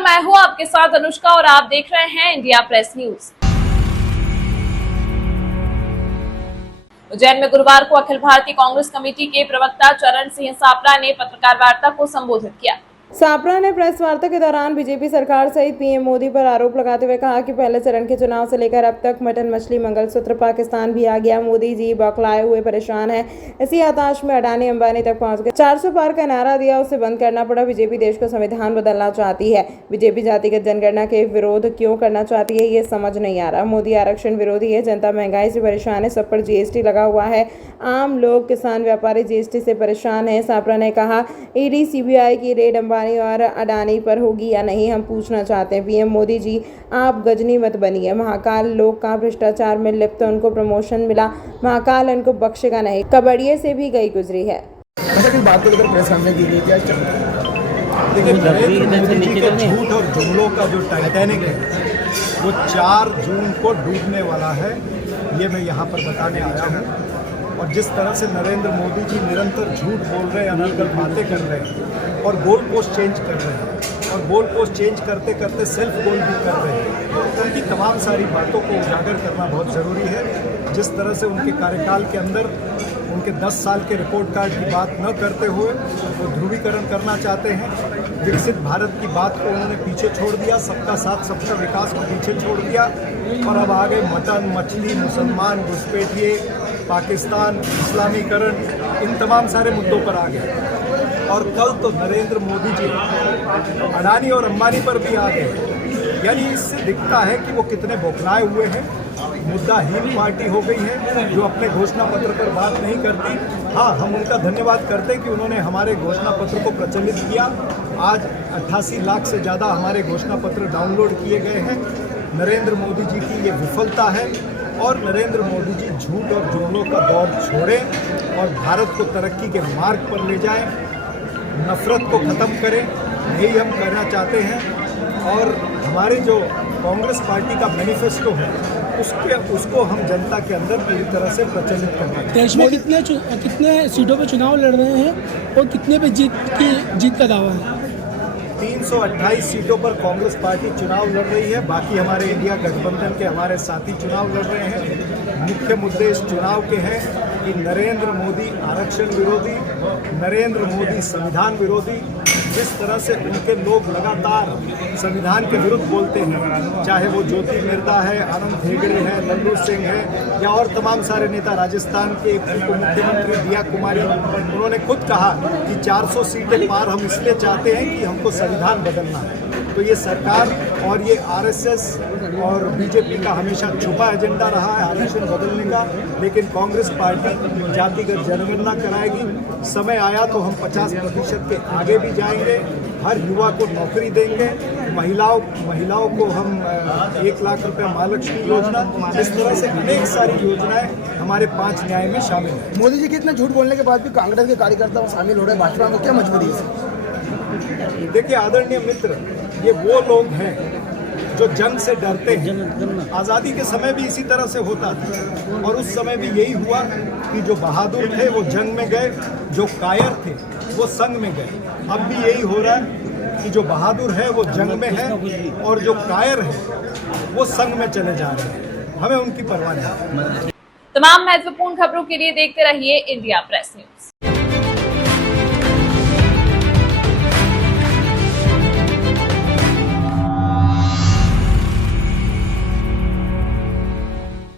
नमस्कार, मैं हूं आपके साथ अनुष्का और आप देख रहे हैं इंडिया प्रेस न्यूज। उज्जैन में गुरुवार को अखिल भारतीय कांग्रेस कमेटी के प्रवक्ता चरण सिंह सापरा ने पत्रकार वार्ता को संबोधित किया। सापरा ने प्रेस वार्ता के दौरान बीजेपी सरकार सहित पीएम मोदी पर आरोप लगाते हुए कहा कि पहले चरण के चुनाव से लेकर अब तक मटन मछली मंगलसूत्र पाकिस्तान भी आ गया। मोदी जी बौखलाए हुए परेशान हैं। इसी हताश में अडानी अंबानी तक पहुंच गए। 400 पार का नारा दिया, उसे बंद करना पड़ा। बीजेपी देश का संविधान बदलना चाहती है। बीजेपी जातिगत जनगणना के विरोध क्यों करना चाहती है, ये समझ नहीं आ रहा। मोदी आरक्षण विरोधी है। जनता महंगाई से परेशान है। सब पर जीएसटी लगा हुआ है। आम लोग, किसान, व्यापारी जीएसटी से परेशान है। सापरा ने कहा, ईडी सीबीआई की रेड अंबानी और अडानी पर होगी या नहीं, हम पूछना चाहते हैं। पीएम मोदी जी, आप गजनी मत बनिए। महाकाल लोग का भ्रष्टाचार में लिप्त, उनको प्रमोशन मिला, महाकाल उनको बख्शेगा नहीं। कबड्डी से भी गई गुजरी है। बात को लेकर प्रेस सामने की गई थी। देखिए, नरेंद्र मोदी जी के झूठ और जुमलों का जो टाइटैनिक है वो 4 जून को डूबने वाला है, ये मैं यहाँ पर बताने आया हूँ। और जिस तरह से नरेंद्र मोदी जी निरंतर झूठ बोल रहे हैं, अनर्गल बातें कर रहे हैं और गोल पोस्ट चेंज कर रहे हैं और गोल पोस्ट चेंज करते करते सेल्फ गोल भी कर रहे हैं, तो उनकी तमाम सारी बातों को उजागर करना बहुत ज़रूरी है। जिस तरह से उनके कार्यकाल के अंदर उनके 10 साल के रिपोर्ट कार्ड की बात न करते हुए वो ध्रुवीकरण करना चाहते हैं। विकसित भारत की बात को उन्होंने पीछे छोड़ दिया, सबका साथ सबका विकास को पीछे छोड़ दिया और अब आगे मटन मछली, मुसलमान, घुसपैठिए, पाकिस्तान, इस्लामीकरण, इन तमाम सारे मुद्दों पर आ गए। और कल तो नरेंद्र मोदी जी अडानी और अंबानी पर भी आ गए। यानी इससे दिखता है कि वो कितने बौखलाए हुए हैं। मुद्दाहीन पार्टी हो गई है जो अपने घोषणा पत्र पर बात नहीं करती। हाँ, हम उनका धन्यवाद करते हैं कि उन्होंने हमारे घोषणा पत्र को प्रचलित किया। आज 88 लाख से ज़्यादा हमारे घोषणा पत्र डाउनलोड किए गए हैं। नरेंद्र मोदी जी की ये विफलता है और नरेंद्र मोदी जी झूठ और जुमलों का दौर छोड़ें और भारत को तरक्की के मार्ग पर ले जाएं, नफरत को ख़त्म करें, यही हम करना चाहते हैं। और हमारे जो कांग्रेस पार्टी का मैनिफेस्टो है उसको हम जनता के अंदर पूरी तरह से प्रचलित करना चाहते हैं। देश में कितने सीटों पर चुनाव लड़ रहे हैं और कितने पे जीत का दावा है? 328 सीटों पर कांग्रेस पार्टी चुनाव लड़ रही है। बाकी हमारे इंडिया गठबंधन के हमारे साथी चुनाव लड़ रहे हैं। मुख्य मुद्दे इस चुनाव के हैं कि नरेंद्र मोदी आरक्षण विरोधी, नरेंद्र मोदी संविधान विरोधी। जिस तरह से उनके लोग लगातार संविधान के विरुद्ध बोलते हैं, चाहे वो ज्योति मिर्दा है, आनंद हेगड़े है, लल्लू सिंह है या और तमाम सारे नेता, राजस्थान के उप मुख्यमंत्री दिया कुमारी, उन्होंने खुद कहा कि 400 सीटें पार हम इसलिए चाहते हैं कि हमको संविधान बदलना है। तो ये सरकार और ये आरएसएस और बीजेपी का हमेशा छुपा एजेंडा रहा है आरक्षण बदलने का, लेकिन कांग्रेस पार्टी जातिगत जनगणना कराएगी। समय आया तो हम 50% के आगे भी जाएंगे। हर युवा को नौकरी देंगे। महिलाओं को हम 1 लाख रुपए महालक्ष्मी योजना, इस तरह से अनेक सारी योजनाएं हमारे 5 न्याय में शामिल हैं। मोदी जी के इतने झूठ बोलने के बाद भी कांग्रेस के कार्यकर्ता शामिल हो रहे हैं भाजपा में, क्या मजबूरी है? देखिए आदरणीय मित्र, ये वो लोग हैं जो जंग से डरते हैं। आज़ादी के समय भी इसी तरह से होता था और उस समय भी यही हुआ कि जो बहादुर थे वो जंग में गए, जो कायर थे वो संग में गए। अब भी यही हो रहा है कि जो बहादुर है वो जंग में है और जो कायर है वो संग में चले जा रहे हैं। हमें उनकी परवाह नहीं। तमाम महत्वपूर्ण खबरों के लिए देखते रहिए इंडिया प्रेस न्यूज।